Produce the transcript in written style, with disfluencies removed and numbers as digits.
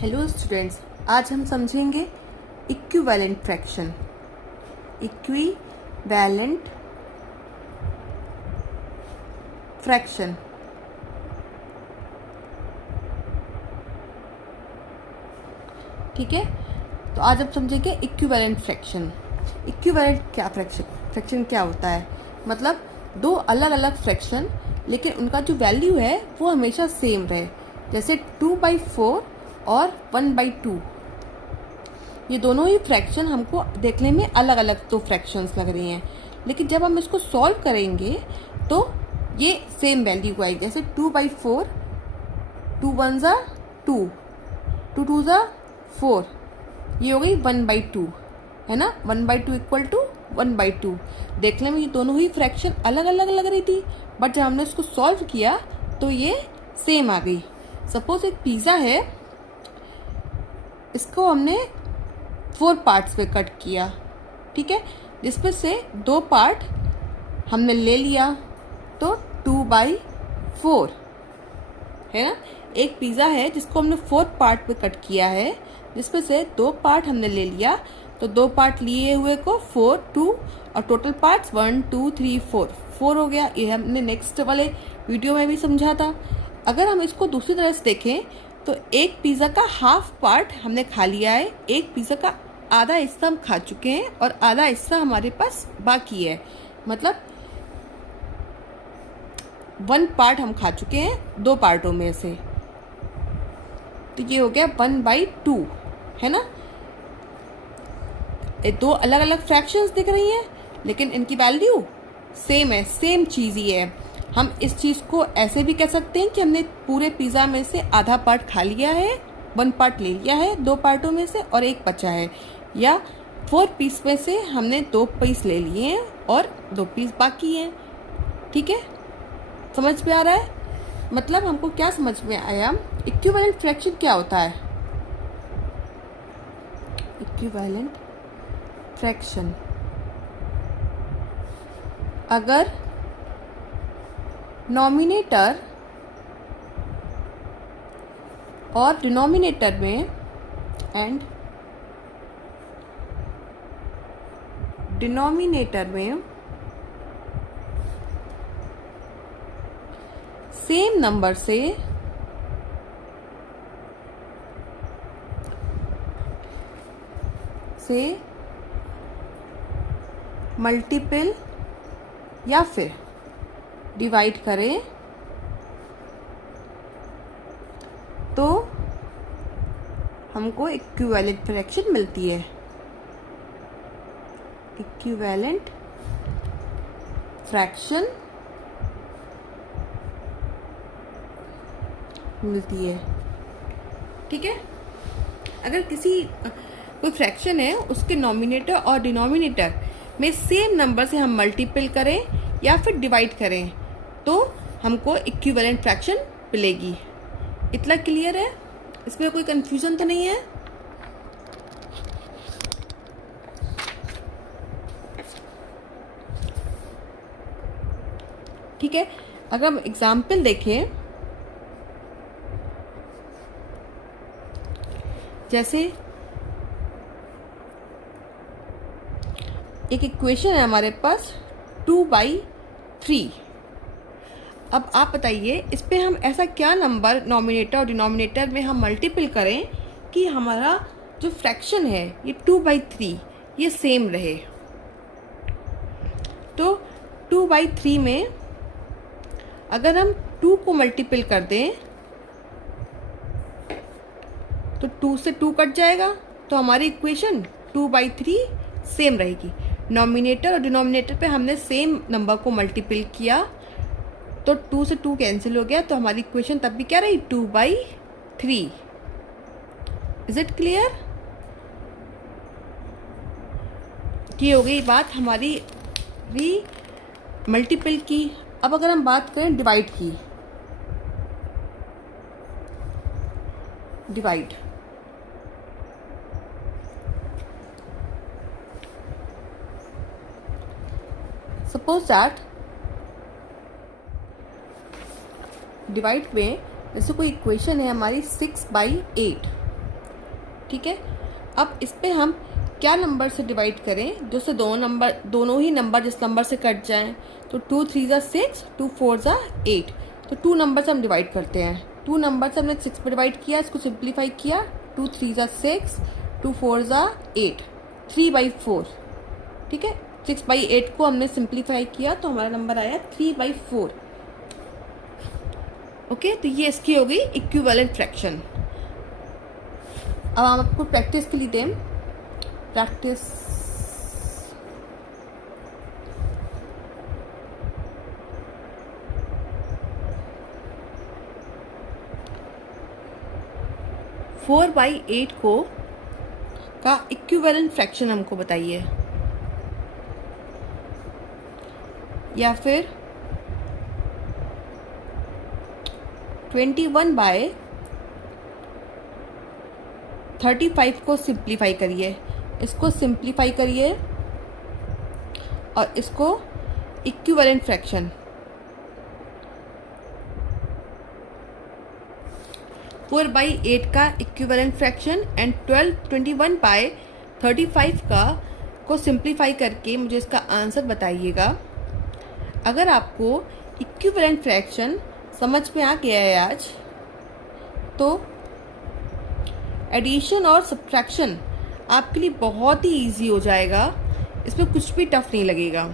Hello students, आज हम समझेंगे इक्विवेलेंट फ्रैक्शन। इक्विवेलेंट फ्रैक्शन ठीक है। तो आज हम समझेंगे इक्विवेलेंट फ्रैक्शन। इक्विवेलेंट क्या फ्रैक्शन क्या होता है? मतलब दो अलग अलग फ्रैक्शन लेकिन उनका जो वैल्यू है वो हमेशा सेम रहे। जैसे 2/4 और 1/2, ये दोनों ही फ्रैक्शन हमको देखने में अलग अलग तो फ्रैक्शंस लग रही हैं, लेकिन जब हम इसको सॉल्व करेंगे तो ये सेम वैल्यू को आएगी। जैसे 2/4, 2 1 2, 2 2 4, ये हो गई 1/2, है ना। 1/2 इक्वल टू 1/2। देखने में ये दोनों ही फ्रैक्शन अलग अलग लग रही थी, बट जब हमने इसको सॉल्व किया तो ये सेम आ गई। सपोज एक पिज़्ज़ा है, इसको हमने 4 पार्ट्स में कट किया, ठीक है, जिसमें से 2 पार्ट हमने ले लिया तो 2/4 है ना। एक पिज़्ज़ा है जिसको हमने 4 पार्ट में कट किया है, जिसमें से 2 पार्ट हमने ले लिया, तो 2 पार्ट लिए हुए को 4 2 और टोटल पार्ट्स 1 2 3 4 हो गया। ये हमने नेक्स्ट वाले वीडियो में भी समझा था। अगर हम इसको दूसरी तरह से देखें तो एक पिज़्ज़ा का हाफ पार्ट हमने खा लिया है, एक पिज़्ज़ा का आधा हिस्सा हम खा चुके हैं और आधा हिस्सा हमारे पास बाकी है। मतलब 1 पार्ट हम खा चुके हैं 2 पार्टों में से, तो ये हो गया 1/2, है ना। ये दो अलग अलग फ्रैक्शंस दिख रही हैं लेकिन इनकी वैल्यू सेम है, सेम चीज़ ही है। हम इस चीज़ को ऐसे भी कह सकते हैं कि हमने पूरे पिज़्ज़ा में से आधा पार्ट खा लिया है, 1 पार्ट ले लिया है 2 पार्टों में से और 1 बचा है, या 4 पीस में से हमने 2 पीस ले लिए हैं और 2 पीस बाकी हैं। ठीक है, समझ में आ रहा है? मतलब हमको क्या समझ में आया, इक्विवेलेंट फ्रैक्शन क्या होता है। इक्विवेलेंट फ्रैक्शन, अगर नॉमिनेटर और डिनोमिनेटर में डिनोमिनेटर में सेम नंबर से मल्टीपल या फिर डिवाइड करें तो हमको इक्विवेलेंट फ्रैक्शन मिलती है। इक्विवेलेंट फ्रैक्शन मिलती है, ठीक है। अगर कोई फ्रैक्शन है, उसके नॉमिनेटर और डिनोमिनेटर में सेम नंबर से हम मल्टीपल करें या फिर डिवाइड करें तो हमको इक्विवेलेंट फ्रैक्शन मिलेगी। इतना क्लियर है? इसमें कोई कंफ्यूजन तो नहीं है? ठीक है, अगर हम एग्जाम्पल देखें, जैसे एक इक्वेशन है हमारे पास 2/3। अब आप बताइए, इस पे हम ऐसा क्या नंबर नॉमिनेटर और डिनोमिनेटर में हम मल्टीपल करें कि हमारा जो फ्रैक्शन है ये 2/3 ये सेम रहे। तो 2/3 में अगर हम 2 को मल्टीपल कर दें तो 2 से 2 कट जाएगा, तो हमारी इक्वेशन 2/3 सेम रहेगी। नॉमिनेटर और डिनोमिनेटर पे हमने सेम नंबर को मल्टीपल किया तो 2 से 2 कैंसिल हो गया, तो हमारी इक्वेशन तब भी क्या रही, 2/3। Is it clear? ये हो गई बात हमारी मल्टीपल की। अब अगर हम बात करें डिवाइड की, डिवाइड, सपोज दैट डिवाइड में जैसे कोई इक्वेशन है हमारी 6/8, ठीक है। अब इस पे हम क्या नंबर से डिवाइड करें जिससे दोनों ही नंबर जिस नंबर से कट जाएं। तो 2 3 ज़ा 6, 2 4 ज़ा 8। तो 2 नंबर से हम डिवाइड करते हैं। 2 नंबर से हमने 6 पे डिवाइड किया, इसको सिंप्लीफाई किया। 2 3 ज़ा 6, 2 4 ज़ा 8, 3/4। ठीक है, 6/8 को हमने सिंप्लीफाई किया तो हमारा नंबर आया 3/4। ओके, तो ये इसकी हो गई इक्विवेलेंट फ्रैक्शन। अब हम आपको प्रैक्टिस के लिए दें। प्रैक्टिस 4/8 को का इक्विवेलेंट फ्रैक्शन हमको बताइए, या फिर 21/35 को सिंप्लीफाई करिए। इसको सिंप्लीफाई करिए और इसको इक्विवेलेंट फ्रैक्शन 4/8 का इक्विवेलेंट फ्रैक्शन एंड 21/35 का को सिंप्लीफाई करके मुझे इसका आंसर बताइएगा। अगर आपको इक्विवेलेंट फ्रैक्शन समझ में आ गया है आज, तो एडिशन और सब्ट्रैक्शन आपके लिए बहुत ही इजी हो जाएगा। इसमें कुछ भी टफ नहीं लगेगा।